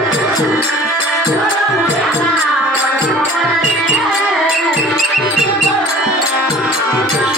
Thank you.